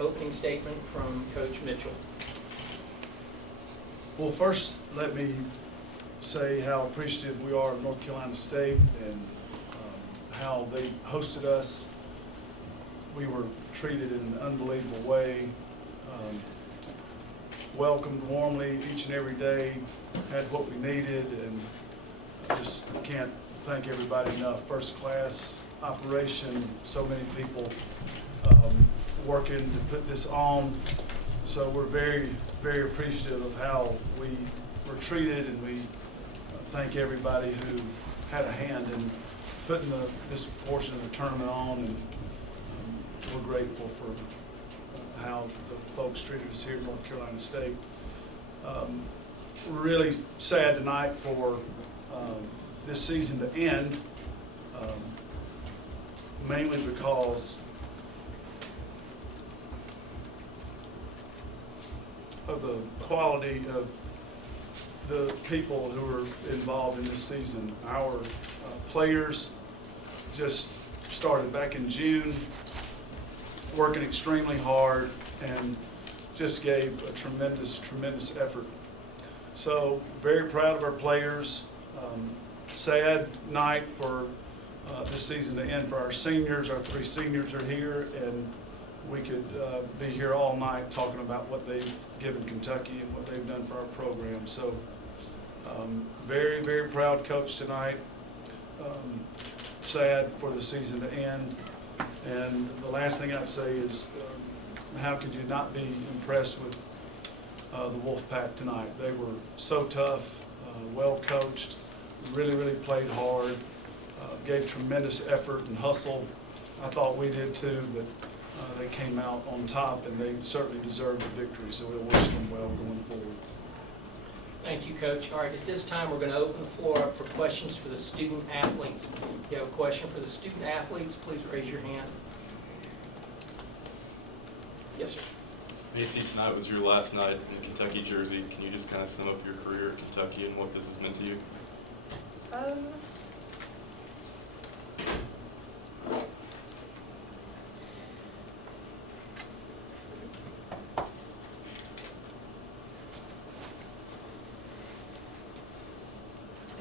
opening statement from Coach Mitchell. Well, first, let me say how appreciative we are of North Carolina State and how they hosted us. We were treated in an unbelievable way, welcomed warmly each and every day, had what we needed, and I just can't thank everybody enough. First class operation, so many people working to put this on. So we're very, very appreciative of how we were treated, and we thank everybody who had a hand in putting this portion of the tournament on, and we're grateful for how the folks treated us here at North Carolina State. We're really sad tonight for this season to end, mainly because of the quality of the people who are involved in this season. Our players just started back in June, working extremely hard, and just gave a tremendous, tremendous effort. So very proud of our players. Sad night for this season to end for our seniors. Our 3 seniors are here, and we could be here all night talking about what they've given Kentucky and what they've done for our program. So very, very proud coach tonight. Sad for the season to end. And the last thing I'd say is how could you not be impressed with the Wolfpack tonight? They were so tough, well coached, really, really played hard, gave tremendous effort and hustle. I thought we did too, but they came out on top, and they certainly deserved the victory, so we'll wish them well going forward. Thank you, Coach. All right, at this time, we're going to open the floor up for questions for the student athletes. If you have a question for the student athletes, please raise your hand. Yes, sir. Macy, tonight was your last night in a Kentucky jersey. Can you just kind of sum up your career at Kentucky and what this has meant to you?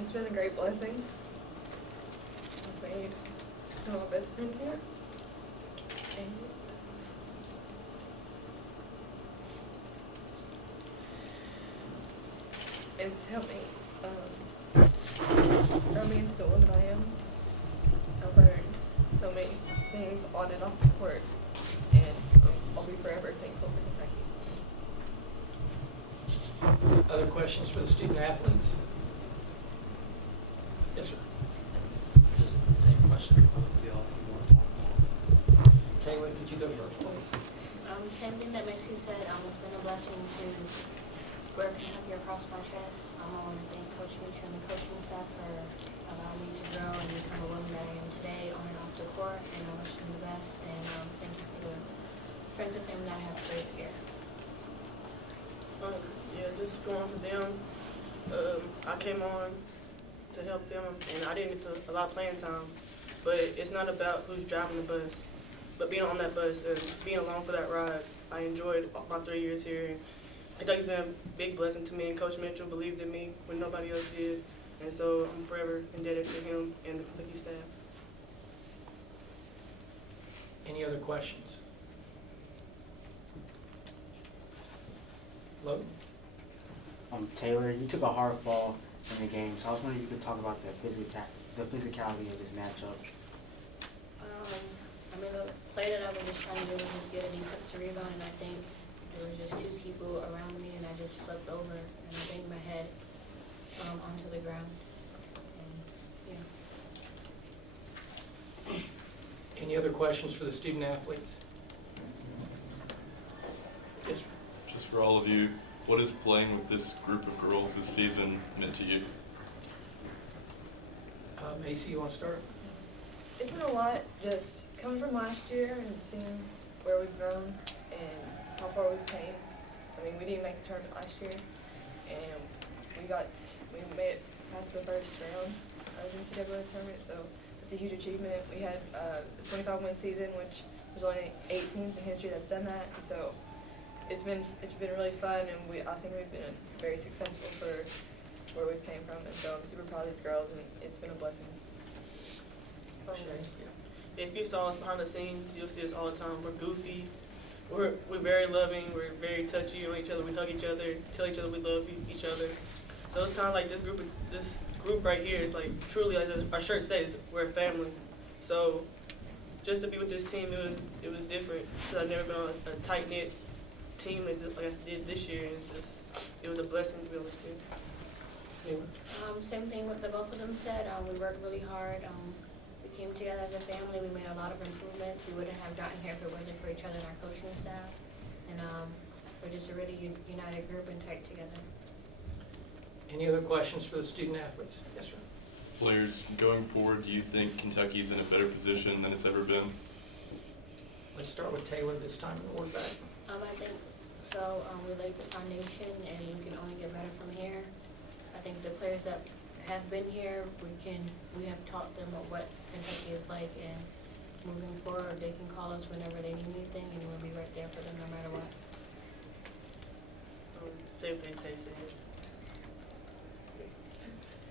It's been a great blessing. I've made some of my best friends here. And it's helped me grow me into the woman I am. I've learned so many things on and off the court, and I'll be forever thankful for Kentucky. Other questions for the student athletes? Yes, sir. Just the same question. We all want to talk about. Taylor, could you go first, please? Same thing that Maxie said. It's been a blessing to wear Kentucky across my chest. I want to thank Coach Mitchell and the coaching staff for allowing me to grow and become a woman that I am today on and off the court. And I wish them the best. And thank you for the friends and family that I have created here. Yeah, just going for them. I came on to help them, and I didn't get a lot of playing time. But it's not about who's driving the bus, but being on that bus and being along for that ride. I enjoyed my 3 years here. And Kentucky's been a big blessing to me, and Coach Mitchell believed in me when nobody else did. And so I'm forever indebted to him and the Kentucky staff. Any other questions? Logan? Taylor, you took a hard fall in the game, so I was wondering if you could talk about the physicality of this matchup. The play that I was just trying to do was just get a defensive rebound, and I think there were just 2 people around me, and I just flipped over and I banged my head onto the ground. And, yeah. Any other questions for the student athletes? Yes, sir. Just for all of you, what has playing with this group of girls this season meant to you? Macy, you want to start? It's been a lot, just coming from last year and seeing where we've grown and how far we've came. I mean, we didn't make the tournament last year, and we made it past the first round of the NCAA tournament, so it's a huge achievement. We had a 25-win season, which There's only 8 teams in history that's done that, so it's been really fun, and I think we've been very successful for where we came from, and so I'm super proud of these girls, and it's been a blessing. If you saw us behind the scenes, you'll see us all the time. We're goofy. We're very loving. We're very touchy on each other. We hug each other, tell each other we love each other. So it's kind of like this group right here is like truly, as our shirt says, we're a family. So just to be with this team, it was different because I've never been on a tight knit team like I did this year, and it was a blessing to be on this team. Same thing with the both of them said. We worked really hard. We came together as a family. We made a lot of improvements. We wouldn't have gotten here if it wasn't for each other and our coaching staff. And we're just a really united group and tight together. Any other questions for the student athletes? Yes, sir. Players, going forward, do you think Kentucky's in a better position than it's ever been? Let's start with Taylor this time and work back. I think so. We laid the foundation, and you can only get better from here. I think the players that have been here, we have taught them what Kentucky is like, and moving forward, they can call us whenever they need anything, and we'll be right there for them no matter what. Same thing Tay said.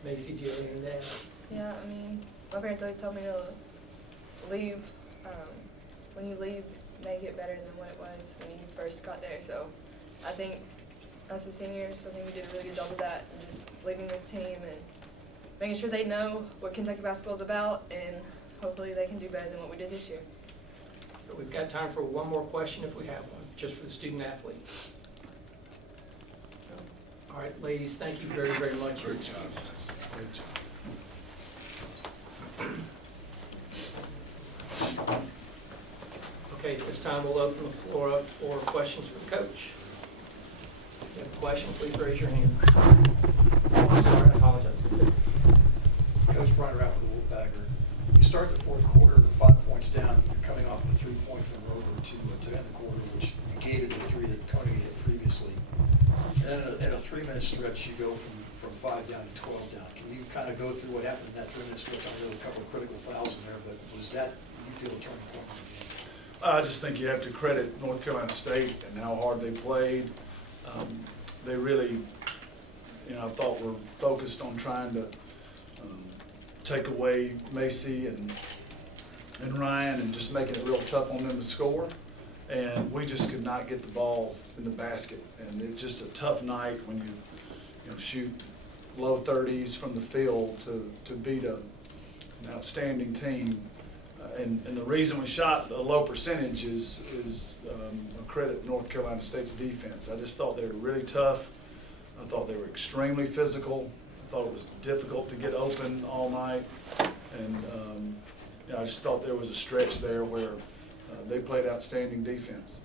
Macy, do you have anything to add? Yeah, I mean, my parents always tell me to leave. When you leave, make it better than what it was when you first got there. So I think us as seniors, I think we did a really good job of that, and just leading this team and making sure they know what Kentucky basketball is about, and hopefully they can do better than what we did this year. We've got time for one more question if we have one, just for the student athletes. All right, ladies, thank you very, very much. Great job. Great job. Okay, at this time we'll open the floor up for questions for the coach. If you have a question, please raise your hand. I'm sorry, I apologize. Coach Brian Rapp with the Wolfpacker. You start the fourth quarter 5 points down. You're coming off a 3-point from Rover to end the quarter, which negated the 3 that Coney hit previously. And then in a 3-minute stretch, you go from 5 down to 12 down. Can you kind of go through what happened in that 3-minute stretch? I know there were a couple of critical fouls in there, but was that, you feel, a turning point in the game? I just think you have to credit North Carolina State and how hard they played. They really, I thought were focused on trying to take away Macy and Ryan and just making it real tough on them to score. And we just could not get the ball in the basket. And it's just a tough night when you shoot low 30s from the field to beat an outstanding team. And the reason we shot a low percentage is a credit to North Carolina State's defense. I just thought they were really tough. I thought they were extremely physical. I thought it was difficult to get open all night. And I just thought there was a stretch there where they played outstanding defense.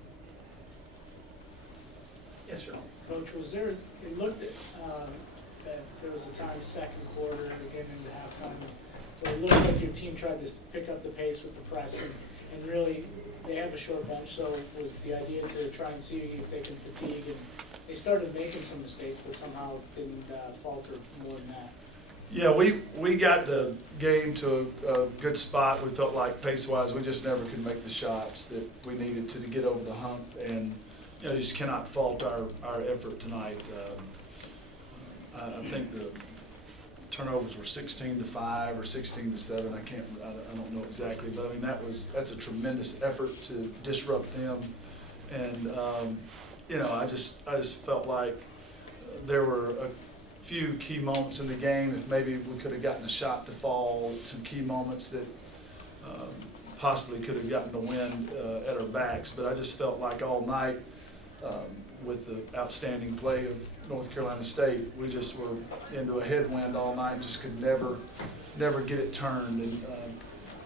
Yes, sir. Coach, it looked at, that there was a time second quarter and getting into halftime, but it looked like your team tried to pick up the pace with the press, and really, they have a short bench, so was the idea to try and see if they can fatigue, and they started making some mistakes, but somehow didn't falter more than that. Yeah, we got the game to a good spot. We felt like pace-wise, we just never could make the shots that we needed to get over the hump, and you just cannot fault our effort tonight. I think the turnovers were 16-5 or 16-7. I don't know exactly, but I mean that's a tremendous effort to disrupt them, and I just felt like there were a few key moments in the game. If maybe we could have gotten a shot to fall, some key moments that possibly could have gotten the win at our backs. But I just felt like all night, with the outstanding play of North Carolina State, we just were into a headwind all night, just could never get it turned. And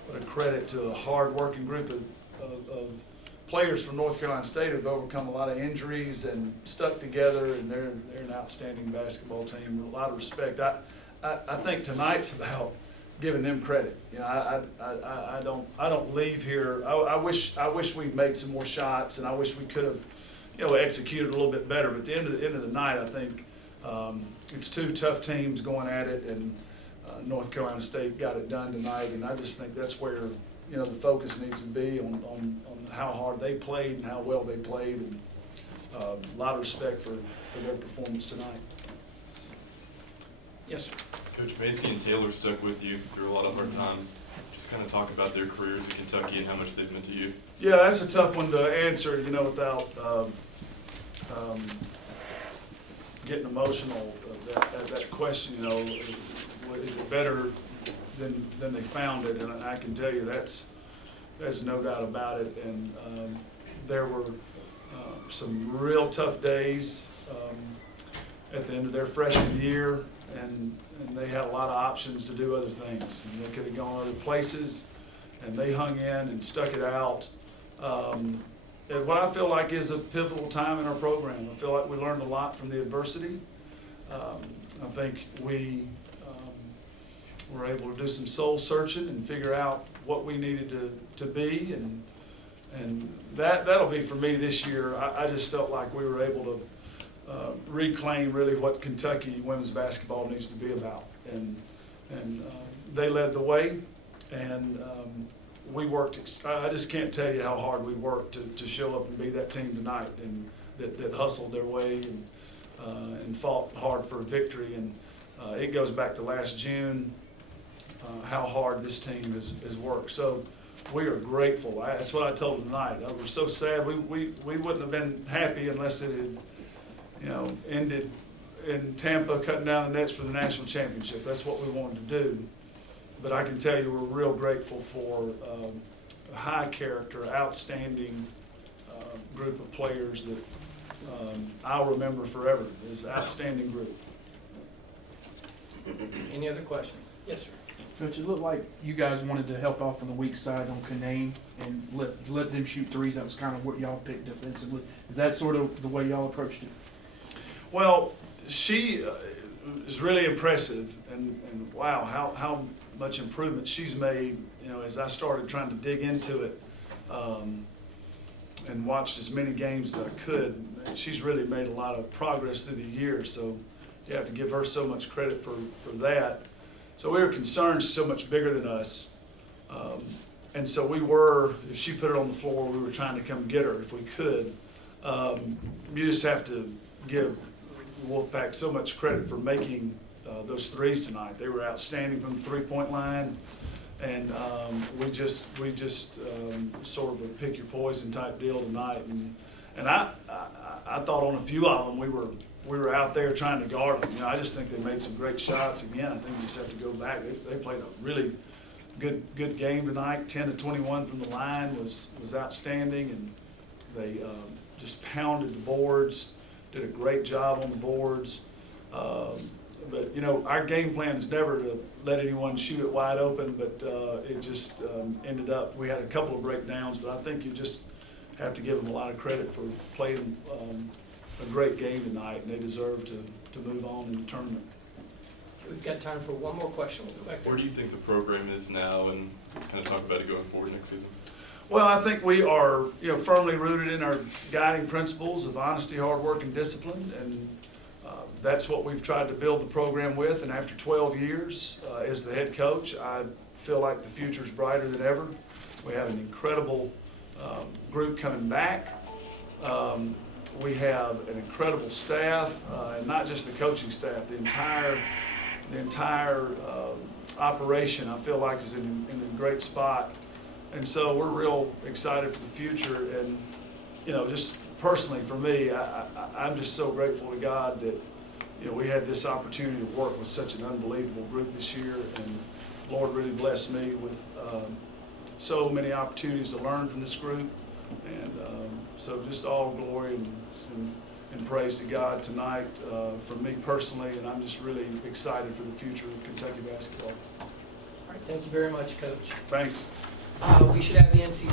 what a credit to a hard-working group of players from North Carolina State who've overcome a lot of injuries and stuck together, and they're an outstanding basketball team. A lot of respect. I think tonight's about giving them credit. I don't leave here. I wish we'd made some more shots, and I wish we could have executed a little bit better. But at the end of the night, I think it's two tough teams going at it, and North Carolina State got it done tonight, and I just think that's where the focus needs to be on how hard they played and how well they played, and a lot of respect for their performance tonight. Yes, sir. Coach, Macy and Taylor stuck with you through a lot of hard times. Just kind of talk about their careers at Kentucky and how much they've meant to you. Yeah, that's a tough one to answer, without getting emotional. That question, is it better than they found it? And I can tell you that's no doubt about it. And there were some real tough days at the end of their freshman year, and they had a lot of options to do other things. And they could have gone other places, and they hung in and stuck it out. At what I feel like is a pivotal time in our program. I feel like we learned a lot from the adversity. I think we were able to do some soul searching and figure out what we needed to be, and that'll be for me this year. I just felt like we were able to reclaim really what Kentucky women's basketball needs to be about, and they led the way, and we worked. I just can't tell you how hard we worked to show up and be that team tonight, and that hustled their way and fought hard for a victory. And it goes back to last June, how hard this team has worked. So we are grateful. That's what I told them tonight. I was so sad. We wouldn't have been happy unless it had, ended in Tampa cutting down the nets for the national championship. That's what we wanted to do. But I can tell you we're real grateful for a high character, outstanding group of players that I'll remember forever. It's an outstanding group. Any other questions? Yes, sir. Coach, it looked like you guys wanted to help off on the weak side on Canaan and let them shoot threes. That was kind of what y'all picked defensively. Is that sort of the way y'all approached it? Well, she is really impressive, and wow, how much improvement she's made, as I started trying to dig into it and watched as many games as I could. She's really made a lot of progress through the year, so you have to give her so much credit for that. So we were concerned she's so much bigger than us, and so if she put it on the floor, we were trying to come get her if we could. You just have to give Wolfpack so much credit for making those threes tonight. They were outstanding from the three-point line, and we just sort of a pick your poison type deal tonight. And I thought on a few of them we were out there trying to guard them. I just think they made some great shots. Again, I think you just have to go back. They played a really good game tonight. 10 to 21 from the line was outstanding, and they just pounded the boards. Did a great job on the boards. But our game plan is never to let anyone shoot it wide open, but it just ended up, we had a couple of breakdowns, but I think you just have to give them a lot of credit for playing a great game tonight, and they deserve to move on in the tournament. We've got time for one more question. We'll go back there. Where do you think the program is now, and kind of talk about it going forward next season? Well, I think we are, firmly rooted in our guiding principles of honesty, hard work, and discipline, and that's what we've tried to build the program with. And after 12 years as the head coach, I feel like the future is brighter than ever. We have an incredible group coming back. We have an incredible staff, and not just the coaching staff, the entire operation. I feel like is in a great spot. And so we're real excited for the future, and just personally for me, I'm just so grateful to God that we had this opportunity to work with such an unbelievable group this year, and Lord really blessed me with so many opportunities to learn from this group, and so just all glory and praise to God tonight from me personally, and I'm just really excited for the future of Kentucky basketball. All right, thank you very much, Coach. Thanks. We should have the NC